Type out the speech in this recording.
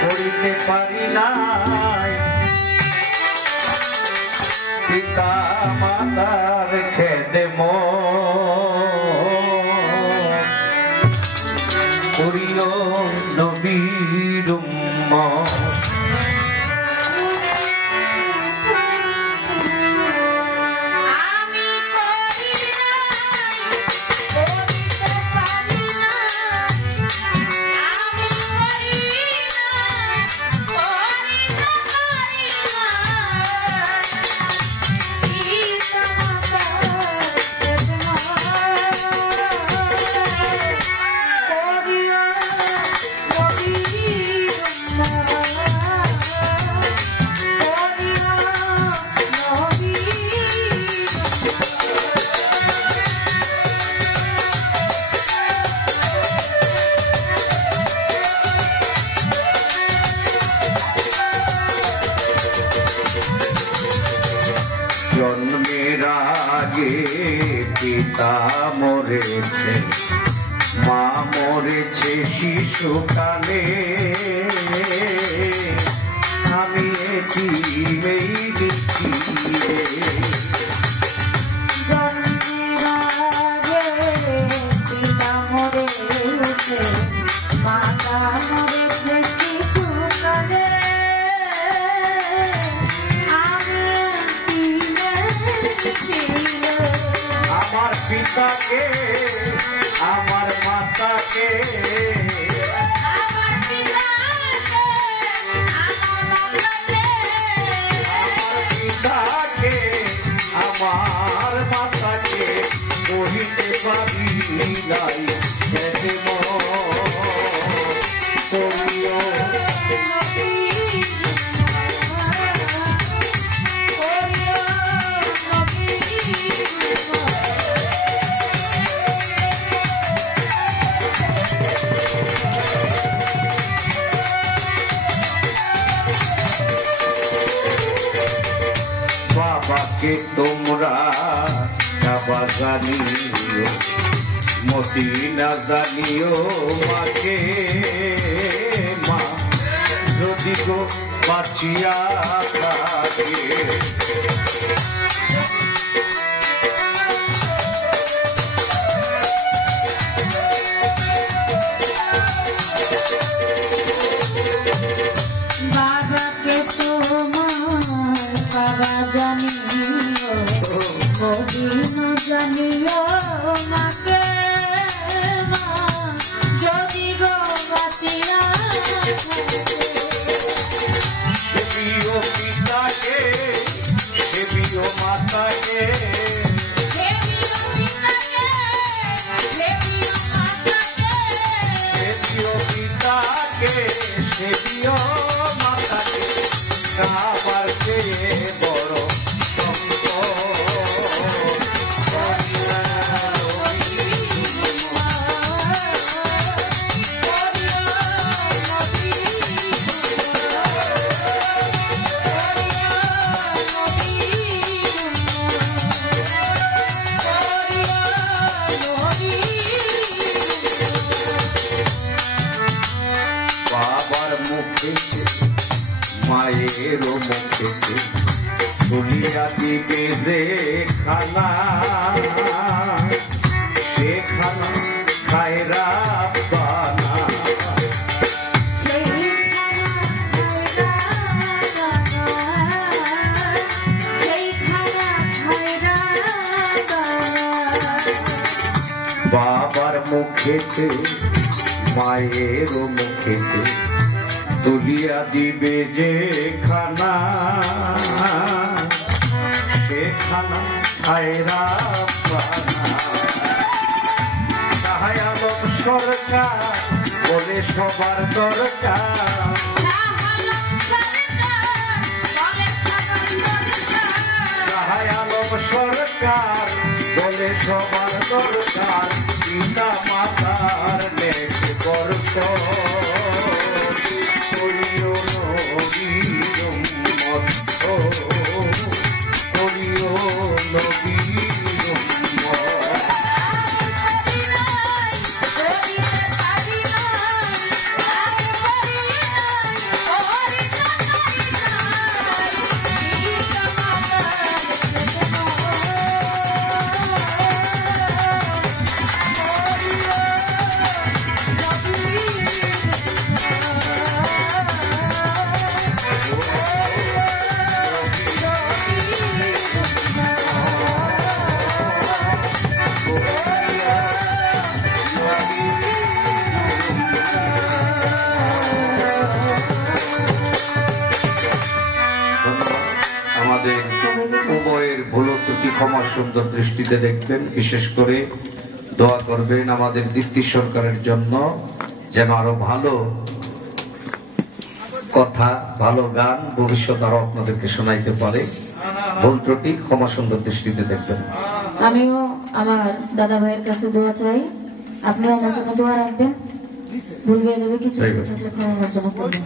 করিতে পারি নাই পিতা মাতার খেদে করিও নবীর উম্মত। জন্মের আগে পিতা মরেছে, মা মরেছে শিশুকালে, আমি এতিমেই দেখি রে। জন্মের আগে পিতা মরেছে, মাতা মরেছে শিশুকালে, আমার পিতাকে আমার মাতাকে আমার মাতাকে কহিতে পারি নাই বাবাকে তোমরা কাবা জানিও, মদিনা জানিও মাকে, মা যদি গো বাঁচিয়া থাকে। বাবাকে তোমার বাবা জানিও, মদিনা জানিও মাকে, মা যদি গো বাঁচিয়া দেবীও পিতাকে দেবীও মাতাকে, দেবীও পিতাকে দেবীও মাতাকে, কাবার চেয়ে বড় বাবার মুখেতে মায়ের মুখেতে তুলিয়া দিবে যে খানা, সে খানা খায়রা বানা। বাবার মুখেতে মায়ের মুখেতে তুলিয়া দিবে যে খানা, সে খানা খায়রা বানা। শাহ আলম সরকার বলে সবার দরকার, শাহ আলম সরকার বলে সবার দরকার, পিতা মাতার নেক বরকত করিও নবীর উম্মত, করিও নবীর উম্মত। ভাইয়ের ভুল ত্রুটি ক্ষমা সুন্দর দৃষ্টিতে দেখবেন। বিশেষ করে দোয়া করবেন আমাদের দীপ্তি সরকারের জন্য, যেন আরো ভালো কথা, ভালো গান ভবিষ্যৎ আরো আপনাদেরকে শোনাইতে পারে। ভুল ত্রুটি ক্ষমা সুন্দর দৃষ্টিতে দেখবেন। আমিও আমার দাদা ভাইয়ের কাছে দোয়া চাই, আপনিও আমার জন্য দোয়া রাখবেন। ভুল হয়ে যাবে কিছু, ক্ষমা অর্জন করবেন।